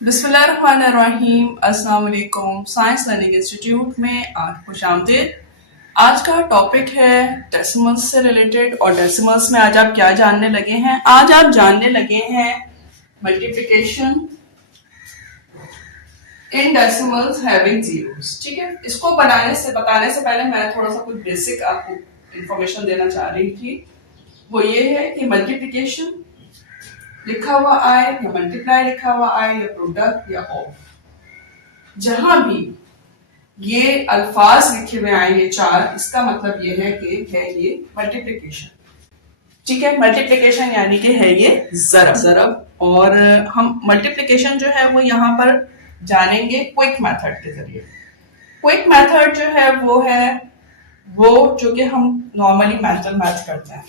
बिस्मिल्लाहिर्रहमानिर्रहीम। अस्सलाम वालेकुम। साइंस लर्निंग इंस्टीट्यूट में आज खुशामदीद। आज का टॉपिक है डेसिमल्स से रिलेटेड, और डेसिमल्स में आज आप क्या जानने लगे हैं? आज आप जानने लगे हैं मल्टीप्लिकेशन इन डेसिमल्स हैविंग जीरोस। ठीक है, इसको बताने से पहले मैं थोड़ा सा कुछ बेसिक आपको इंफॉर्मेशन देना चाह रही थी। वो ये है कि मल्टीप्लिकेशन लिखा हुआ आए या मल्टीप्लाई लिखा हुआ आए या प्रोडक्ट या ऑफ, जहां भी ये अल्फाज लिखे हुए आए ये चार, इसका मतलब ये है कि है ये मल्टीप्लिकेशन। ठीक है, मल्टीप्लिकेशन यानी कि है ये ज़रब। और हम मल्टीप्लिकेशन जो है वो यहाँ पर जानेंगे क्विक मेथड के जरिए। क्विक मेथड जो है वो जो कि हम नॉर्मली मैथ करते हैं।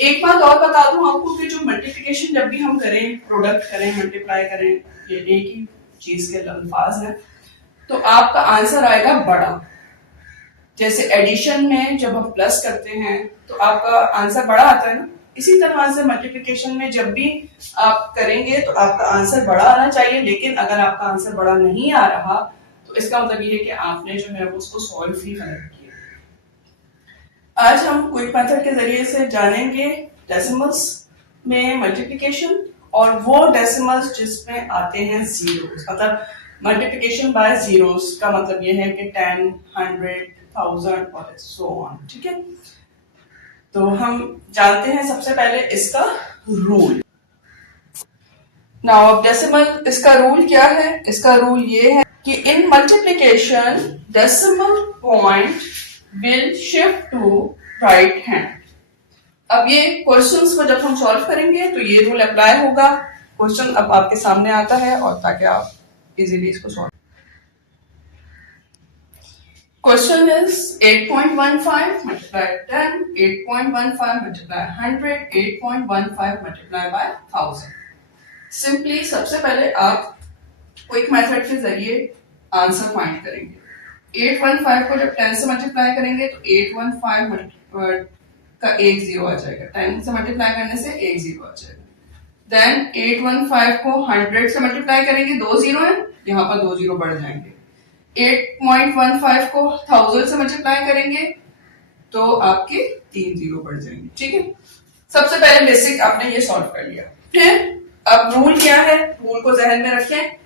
एक बात और बता दूं आपको कि जो मल्टीप्लिकेशन जब भी हम करें, प्रोडक्ट करें, मल्टीप्लाई करें, ये एक ही चीज के अल्फाज हैं, तो आपका आंसर आएगा बड़ा। जैसे एडिशन में जब हम प्लस करते हैं तो आपका आंसर बड़ा आता है ना, इसी तरह से मल्टीप्लिकेशन में जब भी आप करेंगे तो आपका आंसर बड़ा आना चाहिए। लेकिन अगर आपका आंसर बड़ा नहीं आ रहा तो इसका मतलब ये है कि आपने जो है उसको सॉल्व ही गलत किया। आज हम क्विक मेथड के जरिए से जानेंगे डेसिमल्स में मल्टीप्लिकेशन, और वो डेसिमल्स जिसमें आते हैं जीरोस, मतलब मल्टीप्लिकेशन बाय जीरोस का मतलब ये है कि 10, 100, 1000 और सो ऑन। ठीक है, तो हम जानते हैं सबसे पहले इसका रूल। नाउ डेसिमल, इसका रूल क्या है? इसका रूल ये है कि in multiplication decimal point will shift to right hand. अब ये क्वेश्चंस को जब हम सॉल्व करेंगे तो ये रूल अप्लाई होगा। क्वेश्चन अब आपके सामने आता है, और ताकि आप इजीली इसको solve. Question is 8.15 multiply 10, 8.15 multiply 100, 8.15 multiply by 1000। Simply सबसे पहले आप क्विक मेथड के जरिए आंसर फाइंड करेंगे। 815 को जब 10 से मल्टीप्लाई करेंगे तो 815 का एक जीरो आ जाएगा, 10 से मल्टीप्लाई करने से एक जीरो आ जाएगा। देन 815 को 100 से मल्टीप्लाई करेंगे, दो जीरो है, यहाँ पर दो जीरो बढ़ जाएंगे। 8.15 को 1000 से मल्टीप्लाई करेंगे तो आपके तीन जीरो बढ़ जाएंगे। ठीक है, सबसे पहले बेसिक आपने ये सॉल्व कर लिया। फिर अब रूल क्या है, रूल को जहन में रखें।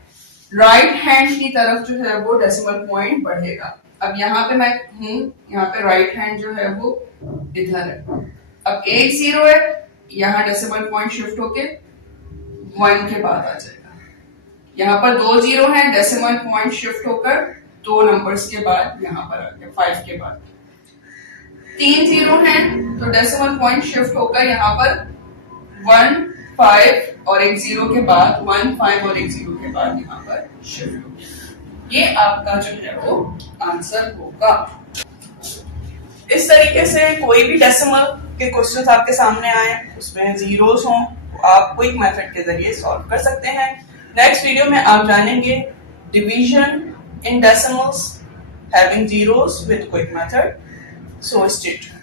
राइट हैंड की तरफ जो है वो डेसिमल पॉइंट बढ़ेगा। अब यहाँ पे मैं हूं, यहाँ पे राइट हैंड जो है वो इधर है। अब एक जीरो है, यहाँ डेसिमल पॉइंट शिफ्ट होके 1 के बाद आ जाएगा। यहाँ पर दो जीरो है, डेसिमल पॉइंट शिफ्ट होकर दो नंबर्स के बाद यहाँ पर आ गया 5 के बाद। तीन जीरो है तो डेसिमल पॉइंट शिफ्ट होकर यहाँ पर 1, 5 और एक जीरो के बाद 1, 5 और एक जीरो के बाद यहाँ पर शिफ्ट हो गया। ये आपका जो है वो आंसर होगा। इस तरीके से कोई भी डेसिमल के क्वेश्चंस आपके सामने आए उसमें जीरोस हों तो आप क्विक मेथड के जरिए सॉल्व कर सकते हैं। नेक्स्ट वीडियो में आप जानेंगे division in decimals having zeros with quick method. So stay tuned.